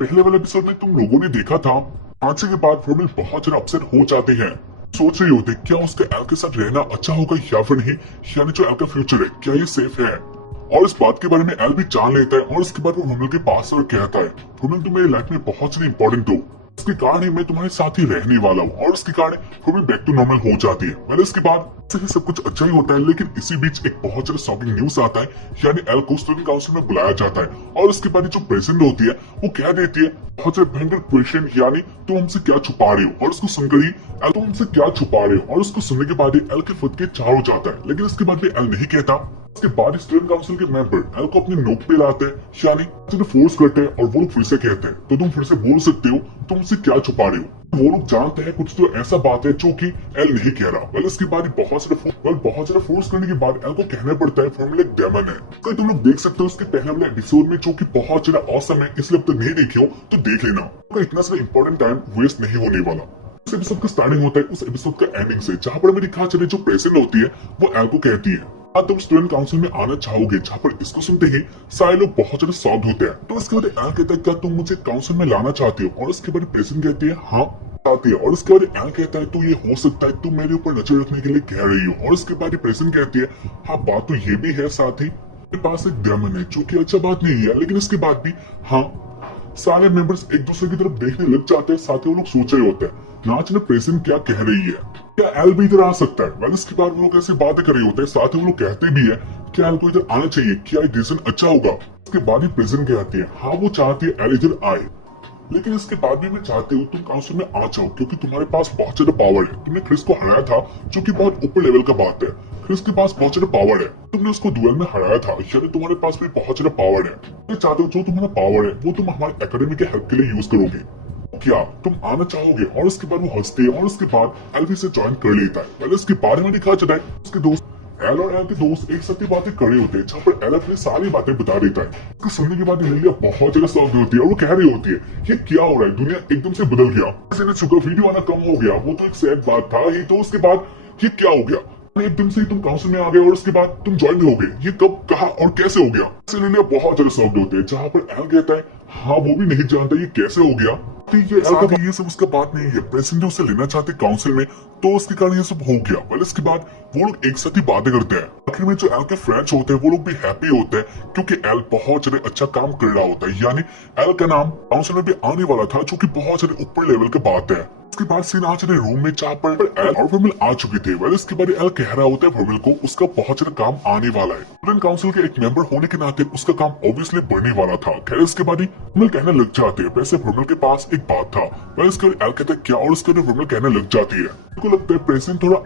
पहले वाले एपिसोड में तुम लोगों ने देखा था, हादसे के बाद रोमिल बहुत ज्यादा अपसेट हो जाते हैं। सोच रहे होते क्या उसके एल के साथ रहना अच्छा होगा या फिर नहीं, यानी जो एल का फ्यूचर है क्या ये सेफ है। और इस बात के बारे में एल भी जान लेता है और उसके बाद वो रोमिल के पास और कहता है, रोमिल तुम मेरी लाइफ में बहुत ज्यादा इंपॉर्टेंट हो, इसके कारण ही मैं तुम्हारे साथ ही रहने वाला हूँ। और उसके कारण रोमिल बैक टू नॉर्मल हो जाती है। मैंने इसके बाद से सब कुछ अच्छा ही होता है, लेकिन इसी बीच एक बहुत ज्यादा शॉकिंग न्यूज आता है, यानी एल को स्टूडेंट काउंसिल में बुलाया जाता है। और उसके बाद जो प्रेसिडेंट होती है वो कह देती है बहुत ज्यादा भयंकर क्वेश्चन, यानी तुम हमसे क्या छुपा रहे हो। और उसको सुनकर ही एल तुम हमसे क्या छुपा रहे हो, और उसको सुनने के बाद ही एल के फट के चार हो जाता है। लेकिन इसके बाद भी एल नहीं कहता। उसके बाद स्टूडेंट काउंसिल के मेंबर एल को अपनी नोक पे लाते हैं, यानी फोर्स करते हैं, और वो लोग फिर से कहते हैं तो तुम फिर से बोल सकते हो तुम हमसे क्या छुपा रहे हो। वो लोग जानते हैं कुछ तो ऐसा बात है जो कि एल नहीं कह रहा। वेल इसके बाद बहुत सारा फोर्स करने के बाद एल को कहना पड़ता है फॉर्मूला एक डेमन है। तो तुम लोग देख सकते हो उसके पहले वाले एपिसोड में, जो कि बहुत ज्यादा ऑसम है, इसलिए अब तक नहीं देखे हो तो देख लेना। तो इतना सारा इंपॉर्टेंट टाइम वेस्ट नहीं होने वाला। उस एपिसोड का स्टार्टिंग होता है उस एपिसोड का एंडिंग से, जहाँ पर हमें दिखा चले जो प्रेसिडेंट होती है वो एल को कहती है तुम स्टूडेंट काउंसिल में आना चाहोगे, जहाँ पर इसको सुनते ही सारे लोग बहुत ज्यादा शॉक्ड होते हैं। तो इसके बाद एल कहता है क्या तुम मुझे काउंसिल में लाना चाहते हो, और उसके बाद प्रेसिडेंट कहती है हाँ चाहती है। और उसके बाद एल कहता है तो ये हो सकता है तुम मेरे ऊपर नजर रखने के लिए कह रही हो। और उसके बाद प्रेसिडेंट कहती है हाँ बात तो ये भी है, साथ ही मेरे पास एक डेमन है, जो कि अच्छा बात नहीं है। लेकिन इसके बाद भी हाँ सारे मेंबर्स एक दूसरे की तरफ देखने लग जाते हैं, साथ ही वो लोग सोच रहे होते हैं नाच ने प्रेसिडेंट क्या कह रही है, क्या एल भी इधर आ सकता है। वेल इसके बाद वो लोग ऐसी बातें कर रहे होते हैं, साथ ही वो लोग कहते भी है कि एल को इधर आना चाहिए, क्या एक डिसीजन अच्छा होगा। उसके बाद ही प्रेसिडेंट कहती है हाँ वो चाहती है एल इधर आए, लेकिन इसके बाद भी मैं चाहती हूँ तुम काउंसिल में आ जाओ, क्योंकि तुम्हारे पास बहुत ज्यादा पावर है। तुमने क्रिस को हराया था, जो कि बहुत ऊपर लेवल का बात है। क्रिस के पास बहुत ज्यादा पावर है, तुमने उसको डुएल में हराया था, यानी तुम्हारे पास भी बहुत ज्यादा पावर है। मैं चाहते हो जो तुम्हारा पावर है वो तुम हमारे एकेडमी के हेल्प के लिए यूज करोगे, क्या तुम आना चाहोगे। और उसके बाद वो हंसते हैं, और उसके बाद एल भी से ज्वाइन कर लेता है। पहले उसके बारे में दिखा जाता है उसके दोस्त एल और एल के दोस्त एक साथ बातें कर रहे होते हैं, जहाँ पर एल अपनी सारी बातें बता देता है। उसको सुनने के बाद लिलिया बहुत ज्यादा शॉक्ड होती है, और वो कह रही होती है ये क्या हो रहा है, दुनिया एकदम से बदल गया, शुगर वीडियो आना कम हो गया, वो तो एक सैड बात था ही। तो उसके बाद ये क्या हो गया, एकदम से तुम काउंसिल में आ गए और उसके बाद तुम ज्वाइन हो गए, ये कब कहा और कैसे हो गया। लिलिया बहुत ज्यादा शॉक्ड होते हैं, जहाँ पर एल कहता है हाँ वो भी नहीं जानता ये कैसे हो गया। ये सब उसका बात नहीं है, प्रेसिडेंट उसे लेना चाहते काउंसिल में, तो उसके कारण ये सब हो गया। वेल इसके बाद वो लोग एक साथ ही बातें करते हैं। आखिर में जो एल के फ्रेंड्स होते हैं वो लोग भी हैप्पी होते हैं, क्योंकि एल बहुत ज्यादा अच्छा काम कर रहा होता है, यानी एल का नाम काउंसिल में भी आने वाला था, जो कि बहुत ज्यादा ऊपर लेवल की बात है। उसके बाद सीन आ चले रूम में, जहाँ पर एल और वर्मिल आ चुके थे। वेल इसके बाद एल कह रहा होता है वर्मिल को उसका बहुत ज्यादा काम आने वाला है, स्टूडेंट काउंसिल के एक मेंबर होने के नाते उसका काम ऑब्वियसली बढ़ने वाला था। खैर इसके बाद ही वर्मिल कहने लग जाते हैं, वैसे वर्मिल के पास एक बात था। वेल इसके बाद एल कहता है क्या, और उसके बाद वर्मिल कहने लग जाती है को लगता है प्रेसिडेंट थोड़ा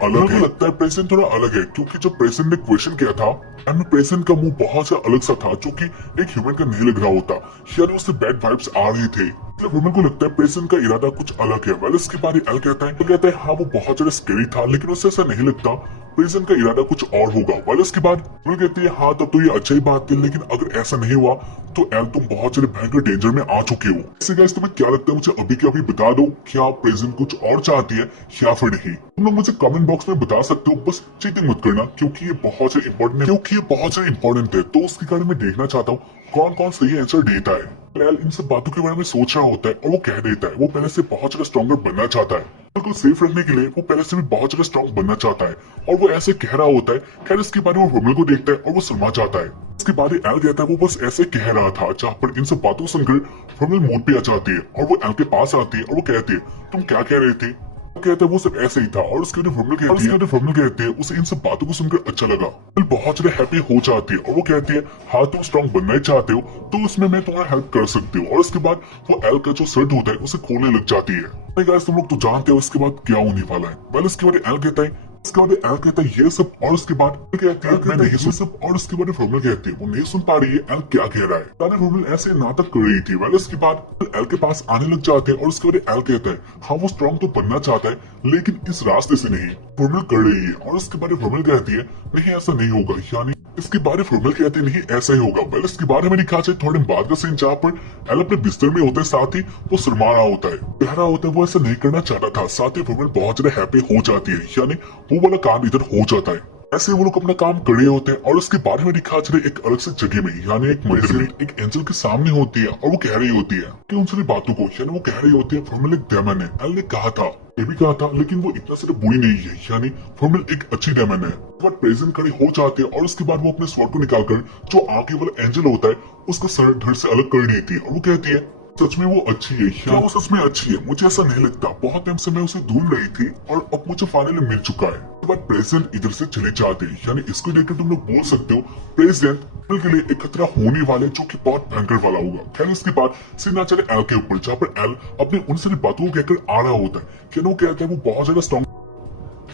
अलग है, क्योंकि जब प्रेसिडेंट ने क्वेश्चन किया था प्रेसिडेंट का मुंह बहुत सा अलग सा था, जो कि एक ह्यूमन का नहीं लग रहा होता, यानी उससे बैड वाइब्स आ रहे थे। वुमेन को लगता है प्रेसिडेंट का इरादा कुछ अलग है। वेल इसके बाद एल कहता है हाँ वो बहुत ज्यादा स्कैरी था, लेकिन उससे ऐसा नहीं लगता, प्रेसिडेंट का इरादा कुछ और होगा। वेल इसके बाद वुमेन कहती है हाँ तब तो ये अच्छा ही बात है, लेकिन अगर ऐसा नहीं हुआ तो एल तुम बहुत ज्यादा भयंकर डेंजर में आ चुके हो। इससे गाइस तुम्हें क्या लगता है, मुझे अभी के अभी बता दो, क्या प्रेसिडेंट कुछ और चाहती है या फिर नहीं। तुम लोग मुझे कमेंट बॉक्स में बता सकते हो, बस चीटिंग मत करना, क्योंकि ये बहुत ज्यादा इंपॉर्टेंट है। तो उसके कारण मैं देखना चाहता हूँ कौन कौन सही आंसर देता है। एल इन सब बातों के बारे में सोच रहा होता है, और वो कह देता है वो पहले से बहुत ज्यादा स्ट्रॉन्गर बनना चाहता है, बिल्कुल सेफ रखने के लिए वो पहले से भी बहुत ज्यादा स्ट्रॉन्ग बनना चाहता है, और वो ऐसे कह रहा होता है। खैर इसके बारे में वो वर्मिल को देखता है और वो शर्मा जाता है। इसके बाद एल कहता है वो बस ऐसे कह रहा था, जहाँ पर इन सब बातों सुनकर वर्मिल मूड पे आ जाती है, और वो एल के पास आती है, और वो कहती है तुम क्या कह रहे थे। कहता है वो सब ऐसे ही था, और उसके वर्मिल कहते हैं उसे इन सब बातों को सुनकर अच्छा लगा। बहुत ज्यादा हैप्पी हो जाती है, और वो कहती है हाँ तुम स्ट्रॉन्ग बनना ही चाहते हो तो उसमें मैं तुम्हारा हेल्प कर सकती हूँ। और उसके बाद वो एल का जो शर्ट होता है उसे खोलने लग जाती है। गाइस तुम लोग तो जानते हो इसके बाद क्या होने वाला है। वेल इसके बाद एल कहता है ये सब, और उसके बाद कहती है मैं नहीं सुन सब, और उसके बाद वर्मिल कहती है वो नहीं सुन पा रही है एल क्या कह रहा है। वर्मिल ऐसे नाटक कर रही थी। वेल इसके बाद एल के पास आने लग जाते हैं, और उसके बाद एल कहता है हाँ वो स्ट्रॉन्ग तो बनना चाहता है, लेकिन इस रास्ते से नहीं। वर्मिल कर रही है, और उसके बाद वर्मिल कहती है नहीं ऐसा नहीं होगा, यानी इसके बारे में वर्मिल कहते नहीं ऐसा ही होगा। वेल इसके बारे में दिखा जाए थोड़े बाद का सीन, जहाँ पर एल अपने बिस्तर में होता है, साथ ही वो शर्मा रहा होता है, कह रहा होता है वो ऐसा नहीं करना चाहता था। साथ ही वर्मिल बहुत ज्यादा हैप्पी हो जाती है, यानी वो वाला काम इधर हो जाता है। ऐसे वो लोग अपना काम कर रहे होते हैं और उसके बारे में दिखा चले एक अलग से जगह में, यानी एक मंदिर में एक एंजल के सामने होती है और वो कह रही होती है कि उन सारी बातों को, यानी वो कह रही होती है फॉर्मल एक डेमन है। एल ने कहा था, ये भी कहा था, लेकिन वो इतना सारा बुरी नहीं है, यानी फॉर्मल एक अच्छी डेमन है। बट प्रेजेंट खड़े हो जाते हैं और उसके बाद वो अपने स्वॉर्ड को निकालकर जो आगे वाला एंजल होता है उसका सर धड़ से अलग कर देती है और वो कहती है सच में वो अच्छी है। क्या वो सच में अच्छी है? मुझे ऐसा नहीं लगता, बहुत टाइम से मैं उसे ढूंढ रही थी और अब मुझे फाइनली मिल चुका है। बट प्रेजेंट इधर से चले जाते हैं, यानी इसको देखकर तुम लोग बोल सकते हो प्रेजेंट के लिए एक खतरा होने वाला है जो कि बहुत भयंकर वाला होगा। खैर इसके बाद सीधा चले एल के ऊपर, जहाँ पर एल अपनी उन सारी बातों को कहकर आ रहा होता है। क्या वो कहता है वो बहुत ज्यादा स्ट्रॉन्ग,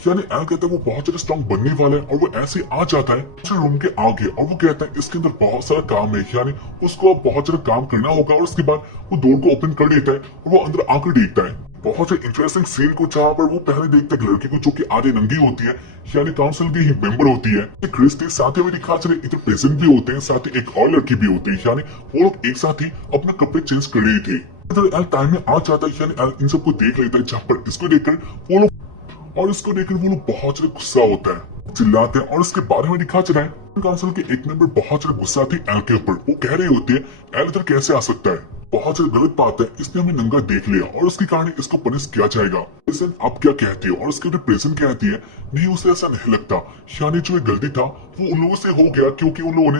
यानी एल कहता है वो बहुत ज्यादा स्ट्रॉन्ग बनने वाला है और वो ऐसे आ जाता है दूसरे रूम के आगे और वो कहता है इसके अंदर बहुत सारा काम है, यानी उसको अब बहुत ज्यादा काम करना होगा। और उसके बाद वो डोर को ओपन कर देता है और वो अंदर आकर देखता है बहुत से इंटरेस्टिंग सीन को, जहाँ पर वो पहले देखता है लड़की को जो कि आधे नंगी होती है, यानी काउंसिल की ही मेंबर होती है। क्रिस्टी साथ ही दिखा चले इधर प्रेजेंट भी होते हैं, साथ ही एक और लड़की भी होती है, यानी वो लोग एक साथ ही अपने कपड़े चेंज कर रहे थे। एल टाइम में आ जाता है, यानी एल इन सबको देख लेता है, जहाँ पर इसको देखकर वो लोग और इसको देखकर वो लोग बहुत ज्यादा गुस्सा होता है, चिल्लाते हैं और इसके बारे में दिखा चला है काउंसिल के एक मेंबर बहुत ज्यादा गुस्सा थी एल के ऊपर। वो कह रही होती है एल इधर कैसे आ सकता है, बहुत ज्यादा गलत बात है, इसने हमें नंगा देख लिया और उसके कारण इसको पनिश किया जाएगा। प्रेजेंट आप क्या कहती हो? और उसके ऊपर प्रेजेंट कहती है नहीं उसे ऐसा नहीं लगता, यानी जो ये गलती था वो उन लोगों से हो गया क्योंकि उन लोगों ने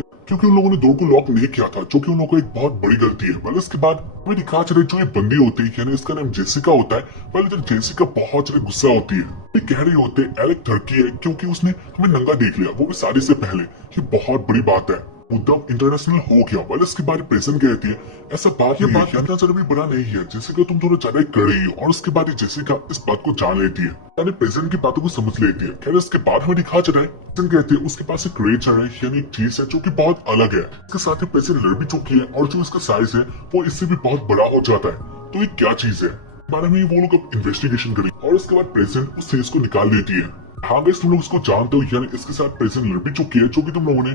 डोर को लॉक नहीं किया था, जो कि उन लोगों को एक बहुत बड़ी गलती है। पहले इसके बाद हमें दिखा चले जो ये बंदी होती है, यानी इसका नाम जेसिका होता है। पहले जब जेसिका बहुत ज्यादा गुस्सा होती है, ये कह रही होते है एल एक लड़की है क्योंकि उसने हमें नंगा देख लिया, वो भी शादी से पहले, ये बहुत बड़ी बात है, मुद्दा इंटरनेशनल हो गया। वाले इसके बारे प्रेजेंट कहती है ऐसा बात ये बात इतना ज्यादा भी बड़ा नहीं है, जेसिका तुम थोड़ा ज्यादा कर रही हो। और उसके बाद जेसिका इस बात को जान लेती है, यानी प्रेजेंट की बातों को समझ लेती है। खैर इसके बाद हमें दिखा चला है प्रेजेंट कहती है उसके पास एक क्रिएचर है, यानी एक चीज है जो कि बहुत अलग है। इसके साथ ही प्रेजेंट लड़ भी चुकी है और जो इसका साइज है वो इससे भी बहुत बड़ा हो जाता है। तो ये क्या चीज है बारे में वो लोग अब इन्वेस्टिगेशन करेंगे और उसके बाद प्रेजेंट उस चीज को निकाल देती है। हाँ गाइस तुम लोग इसको जानते हो, यानी इसके साथ प्रेजेंट लड़ भी चुकी है, जो कि तुम लोगों ने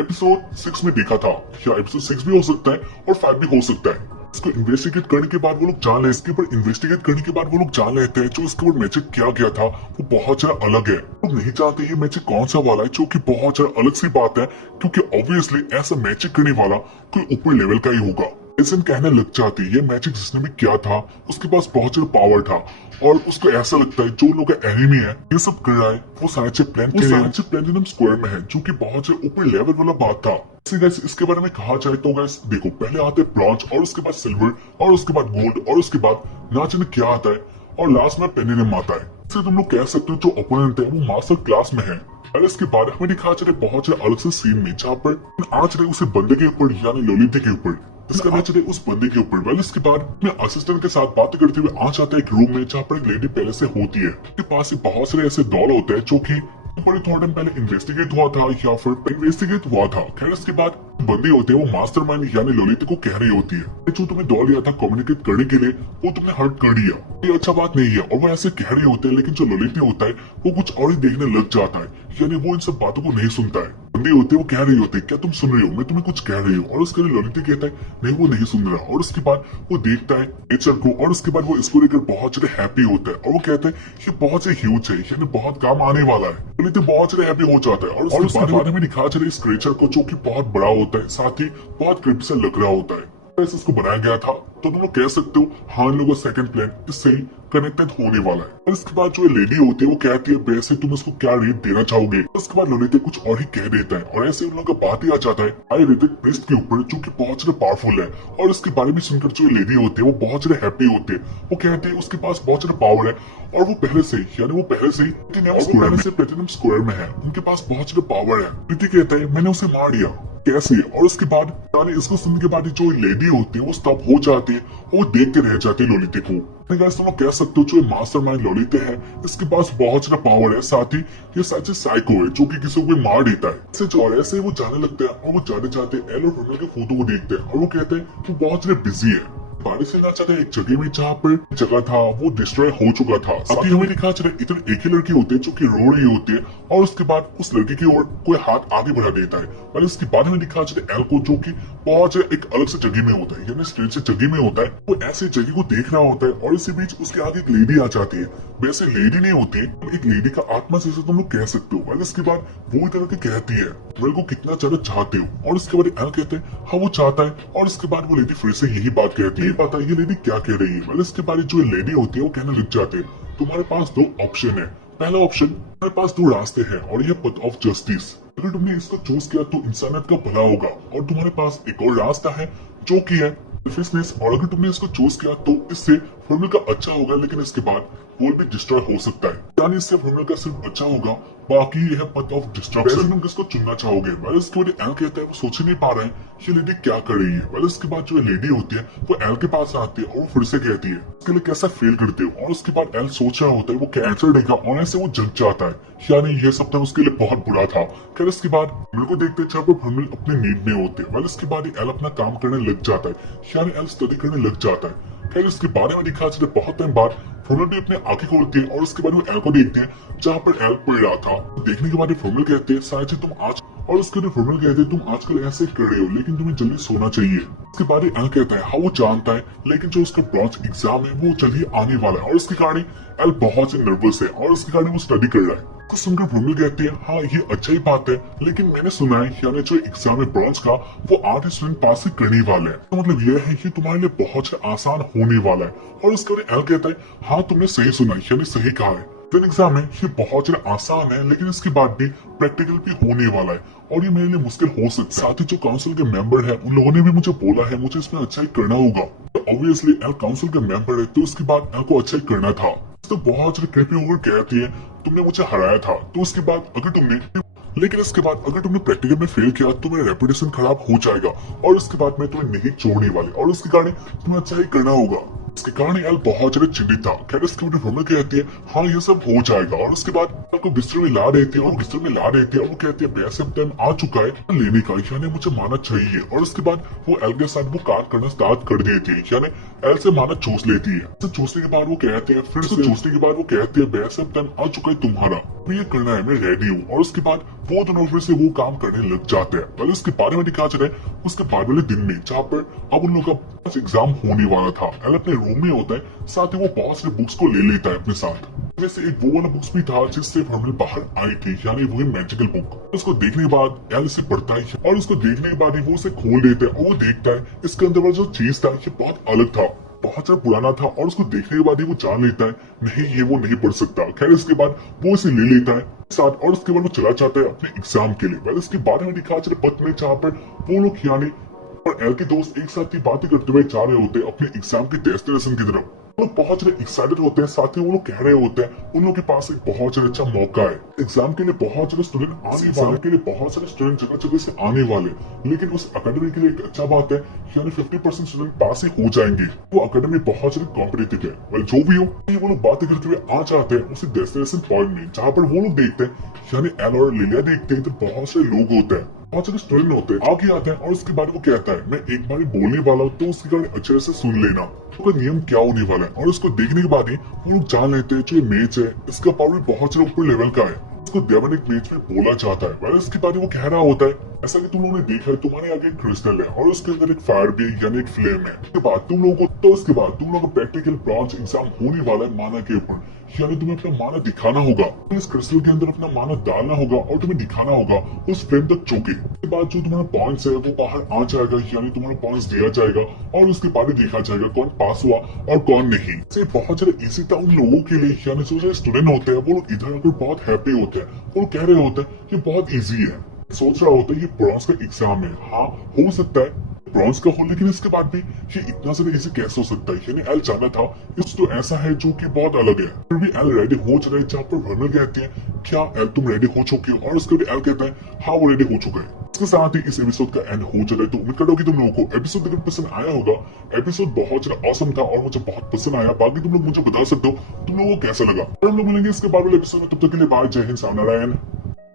एपिसोड 6 में देखा था, या एपिसोड 6 भी हो सकता है और 5 भी हो सकता है। इसको इन्वेस्टिगेट करने के बाद वो लोग जान ले इसके ऊपर इन्वेस्टिगेट करने के बाद वो लोग जान लेते हैं जो इसके ऊपर मैजिक किया गया था वो बहुत ज्यादा अलग है। लोग नहीं जानते ये मैजिक कौन सा वाला है, जो कि बहुत ज्यादा अलग सी बात है, क्योंकि ऑब्वियसली ऐसा मैजिक करने वाला कोई ऊपर लेवल का ही होगा। प्रेजेंट कहने लग जाती है ये मैजिक जिसने भी किया था उसके पास बहुत ज्यादा पावर था और उसको ऐसा लगता है जो लोग एनिमी है ये सब कर रहा है वो साइंस प्लेटिनम स्क्वायर में है, जो कि बहुत ज्यादा ऊपर लेवल वाला बात था। इसके बारे में कहा जाए तो गैस देखो पहले आते हैं ब्रॉन्ज और उसके बाद सिल्वर और उसके बाद गोल्ड और उसके बाद ना जाने क्या आता है और लास्ट में प्लेटिनम आता है। इससे तुम लोग कह सकते हो जो ओपोनेंट है वो मास्टर क्लास में है। और इसके बाद हमें दिखा चले बहुत ज्यादा अलग से सीन में, जहाँ पर आज रहे उसे बंदे के ऊपर यानी लोलिता के ऊपर, इसका मैच है उस बंदे के ऊपर। वेल इसके बाद मैं असिस्टेंट के साथ बात करते हुए आ जाता है एक रूम में, जहाँ पर एक लेडी पहले से होती है, उसके पास बहुत सारे ऐसे डॉल होते हैं जो कि थोड़ा टाइम पहले इन्वेस्टिगेट हुआ था या फिर इन्वेस्टिगेट हुआ था। खैर इसके बाद बंदे होते हैं वो मास्टरमाइंड यानी लोलिता को कह रही होती है जो तुमने डॉल लिया था कम्युनिकेट करने के लिए वो तुमने हर्ट कर दिया, ये अच्छा बात नहीं है। और वो ऐसे कह रहे होते हैं, लेकिन जो लोलिता होता है वो कुछ और ही देखने लग जाता है, यानी वो इन सब बातों को नहीं सुनता है। बंदे होते हैं वो कह रही होते हैं क्या तुम सुन रही हो, मैं तुम्हें कुछ कह रही हूँ। और उसके लिए लोलिता कहता है नहीं वो नहीं सुन रहा। और उसके बाद वो देखता है नेचर को और उसके बाद वो इसको लेकर बहुत ज्यादा हैप्पी होता है और वो कहता है ये बहुत से ह्यूज है, यानी बहुत काम आने वाला है। लोलिता बहुत ज्यादा हैप्पी हो जाता है और उसके बाद में दिखा चले इस क्रिएचर को जो कि बहुत बड़ा होता है, साथ ही बहुत क्रिप्ट से लग रहा होता है। ऐसे इसको बनाया गया था तो तुम लोग कह सकते हो हाँ इन लोगों का सेकंड प्लान इससे ही कनेक्टेड होने वाला है। और इसके बाद जो लेडी होती है वो कहती है वैसे तुम इसको क्या रेट देना चाहोगे। उसके बाद लोलिता कुछ और ही कह देता है और ऐसे उन लोगों का बात ही आ जाता है आई रेटेड प्रिस्ट के ऊपर, जो कि बहुत ज्यादा पावरफुल है। और इसके बारे में सुनकर जो लेडी होती है वो बहुत ज्यादा हैप्पी होते हैं, वो कहते हैं उसके पास बहुत ज्यादा पावर है और वो पहले से प्लेटिनम स्क्वायर में है, उनके पास बहुत ज्यादा पावर है। प्रीति कहता है मैंने उसे मार दिया कैसे। और उसके बाद यानी इसको सुनने के बाद जो लेडी होती है वो स्टॉप हो जाती है और वो देखते रह जाती है लोलिता को। तुम लोग कह सकते हो जो मास्टरमाइंड लोलिता है इसके पास बहुत ज्यादा पावर है, साथ ही ये सच साइको है जो कि किसी को भी मार देता है। ऐसे जो ऐसे वो जाने लगता है और वो जाते जाते एल और रोमियो के फोटो को देखते हैं और वो कहते हैं वो बहुत ज्यादा बिजी है। बारिश से ना चाहते एक जगह में जहाँ पर जगह था वो डिस्ट्रॉय हो चुका था। साथ ही हमें दिखा चले इतने एक ही लड़की होती है जो कि रो रही होती है और उसके बाद उस लड़की की ओर कोई हाथ आगे बढ़ा देता है और उसके बाद हमें दिखा चले एल को जो कि बहुत एक अलग से जगह में होता है, यानी स्ट्रेट से जगह में होता है। वो ऐसे जगह को देख रहा होता है और इसी बीच उसके आगे एक लेडी आ जाती है। वैसे लेडी नहीं होती है, एक लेडी का आत्मा जैसे तुम लोग कह सकते हो। और इसके बाद वो इधर के कहती है मेरे को कितना ज्यादा चाहते हो, और उसके बाद एल कहते हैं हाँ वो चाहता है। और उसके बाद वो लेडी फिर से यही बात कहती है, पता है ये लेडी क्या कह रही है। मतलब इसके बाद जो लेडी होती है वो कहने लग जाते हैं तुम्हारे पास दो ऑप्शन है। पहला ऑप्शन तुम्हारे पास दो रास्ते हैं और ये पथ ऑफ जस्टिस, अगर तुमने इसको चूज किया तो इंसानियत का भला होगा। और तुम्हारे पास एक और रास्ता है जो कि है सेल्फिशनेस, और अगर तुमने इसको चूज किया तो इससे फॉर्मूल का अच्छा होगा लेकिन इसके बाद वर्ल्ड भी डिस्ट्रॉय हो सकता है, यानी इससे फॉर्मूल का सिर्फ अच्छा होगा बाकी यह पथ ऑफ डिस्ट्रक्शन। तुम किसको चुनना चाहोगे? वेल इसके बाद एल कहता है वो सोच ही नहीं पा रहे हैं ये लेडी क्या कर रही है। वेल इसके बाद जो लेडी होती है वो एल के पास आती है और वो फिर से कहती है इसके लिए कैसा फेल करते हो। और उसके बाद एल सोच रहा होता है वो क्या आंसर देगा और ऐसे वो जग जाता है, यानी ये सब तो उसके लिए बहुत बुरा था। फिर इसके बाद मेरे को देखते जब वो फॉर्मूल अपने नींद में होते हैं। वेल इसके बाद एल अपना काम करने लग जाता है, यानी एल स्टडी करने लग जाता है। खैर इसके बारे में दिखा चले बहुत टाइम बाद फॉर्मूल भी अपने आंखें खोलती है और उसके बाद वो एल को देखते हैं जहाँ पर एल पड़ रहा था। देखने के बाद फॉर्मूल कहते हैं शायद तुम आज, और उसके बाद फॉर्मूल कहते हैं तुम आजकल ऐसे कर रहे हो लेकिन तुम्हें जल्दी सोना चाहिए। इसके बाद एल कहता है हाँ वो जानता है लेकिन जो उसका ब्रांच एग्जाम है वो जल्दी आने वाला है और उसके कारण एल बहुत ही नर्वस है और उसके कारण वो स्टडी कर रहा है। कुछ सुनकर फॉर्मूल कहती है हाँ ये अच्छा ही बात है लेकिन मैंने सुना है यानी जो एग्जाम है ब्रांच का वो 8 स्टूडेंट पास ही करने वाले हैं, तो मतलब यह है कि तुम्हारे लिए बहुत आसान होने वाला है। और उसके बाद एल कहता है हाँ तुमने सही सुना यानी सही कहा है, एग्जाम है ये बहुत ज्यादा आसान है लेकिन इसके बाद भी प्रैक्टिकल भी होने वाला है और ये मेरे लिए मुश्किल हो सकता है। साथ ही जो काउंसिल के मेंबर है उन लोगों ने भी मुझे बोला है मुझे इसमें अच्छा ही करना होगा। तो ऑब्वियसली एल काउंसिल का मेंबर है तो उसके बाद एल को अच्छा ही करना था। तो बहुत ज्यादा कृपया होकर कहती है तुमने मुझे हराया था तो उसके बाद अगर तुमने, लेकिन इसके बाद अगर तुमने प्रैक्टिकल में फेल किया तो मेरा रेपुटेशन खराब हो जाएगा और उसके बाद मैं तुम्हें नहीं छोड़ने वाली और उसके कारण तुम्हें अच्छा ही करना होगा। इसके कारण एल बहुत ज्यादा चिंतित था। खैर इसके बाद फॉर्मूल कहती है हाँ ये सब हो जाएगा और उसके बाद एल को बिस्तर में ला देती है और बिस्तर में ला देती है और वो कहती है वैसे अब टाइम आ चुका है लेने का, यानी मुझे माना चाहिए। और उसके बाद वो एल के साथ वो काम करना स्टार्ट कर देती है, यानी एल से माना चूस लेती है। चूसने के बाद वो कहते हैं फिर से चूसने के बाद वो कहते हैं वैसे अब टाइम आ चुका है तुम्हारा, ये करना है, मैं रेडी हूँ। और उसके बाद वो दोनों फिर से वो काम करने लग जाते हैं। पहले उसके बारे में दिखा चले उसके बाद वाले दिन में जहाँ पर अब उन लोगों का एग्जाम होने वाला था। एल अपने रूम में होता है, साथ ही वो बहुत सारे बुक्स को ले लेता है अपने साथ। वैसे एक वो वाला बुक्स भी था जिससे फॉर्मूल बाहर आई थी, यानी वही मैजिकल बुक। उसको देखने के बाद एल इसे पढ़ता है और उसको देखने के बाद ही वो उसे खोल देता है और वो देखता है इसके अंदर वाला जो चीज था ये बहुत अलग था, बहुत ज्यादा पुराना था और उसको देखने के बाद ही वो जान लेता है नहीं ये वो नहीं पढ़ सकता। खैर इसके बाद वो इसे ले लेता है साथ और उसके बाद वो चला जाता है अपने एग्जाम के लिए। वैसे इसके बारे में दिखा चले पथ में जहाँ पर वो लोग यानी और एल के दोस्त एक साथ ही बातें करते हुए जा रहे होते हैं अपने एग्जाम के डेस्टिनेशन की तरफ। वो लोग बहुत ज्यादा एक्साइटेड होते हैं, साथ ही वो लोग कह रहे होते हैं उन लोगों के पास एक बहुत ज्यादा अच्छा मौका है, एग्जाम के लिए बहुत सारे स्टूडेंट आने वाले, के लिए बहुत सारे स्टूडेंट जगह जगह से आने वाले, लेकिन उस अकेडमी के लिए एक अच्छा बात है यानी 50% स्टूडेंट पास ही हो जाएंगे। वो अकेडमी बहुत ज्यादा कॉम्पिटिटिव है। वेल जो भी हो वो लोग बातें करते हुए आ जाते हैं उसी डेस्टिनेशन पॉइंट में जहाँ पर वो लोग देखते हैं यानी एल और लिलिया देखते हैं तो बहुत सारे लोग होते हैं, बहुत सारे स्टूडेंट होते हैं आगे आते हैं। और उसके बाद वो कहता है मैं एक बार बोलने वाला हूँ तो उसके कारण अच्छे से सुन लेना तो नियम क्या होने वाला है। और उसको देखने के बाद ही वो लोग जान लेते हैं जो ये मैच है इसका पावर बहुत ज्यादा ऊपर लेवल का है, उसको डेमोनिक मैच में बोला जाता है। वैसे इसके बाद वो कह रहा होता है ऐसा कि तुम लोगों ने देखा है तुम्हारे आगे एक क्रिस्टल है और उसके अंदर एक फायर भी यानी एक फ्लेम है। उसके बाद तुम लोगों को उसके बाद तुम लोगों को प्रैक्टिकल ब्रांच एग्जाम होने वाला है माना के ऊपर, यानी तुम्हें अपना माना दिखाना होगा, इस क्रिस्टल के अंदर अपना माना डालना होगा और तुम्हें दिखाना होगा उस फ्लेम तक चौके। उसके बाद जो तुम्हारा पॉइंट्स है वो बाहर आ जाएगा, यानी तुम्हारा पॉइंट्स दिया जाएगा और उसके बाद देखा जाएगा कौन पास हुआ और कौन नहीं। ये बहुत ज्यादा इजी था उन लोगों के लिए, यानी जो स्टूडेंट होते हैं वो लोग इधर आकर बहुत हैप्पी होते हैं, वो कह रहे होते हैं ये बहुत ईजी है, सोच रहा होता है ये ब्रॉन्ज का एग्जाम है। हाँ हो सकता है ब्रॉन्ज का हो लेकिन इसके बाद भी ये इतना ज्यादा इजी कैसे हो सकता है, यानी एल जाना था इस तो ऐसा है जो कि बहुत अलग है। फिर भी एल रेडी हो चुका है जहाँ पर वर्नर कहते हैं क्या एल तुम रेडी हो चुकी हो, और उसके बाद एल कहता है हाँ वो रेडी हो चुका है। इसके साथ ही इस एपिसोड का एंड हो चला है। तो उम्मीद करता हूँ कि तुम लोगों को एपिसोड देखकर पसंद आया होगा। एपिसोड बहुत ज्यादा ऑसम था और मुझे बहुत पसंद आया। बाकी तुम लोग मुझे बता सकते हो तुम लोगों को कैसा लगा। और हम लोग मिलेंगे इसके बाद वाले एपिसोड में, तब तक के लिए बाय, जय हिंद, सामनारायण।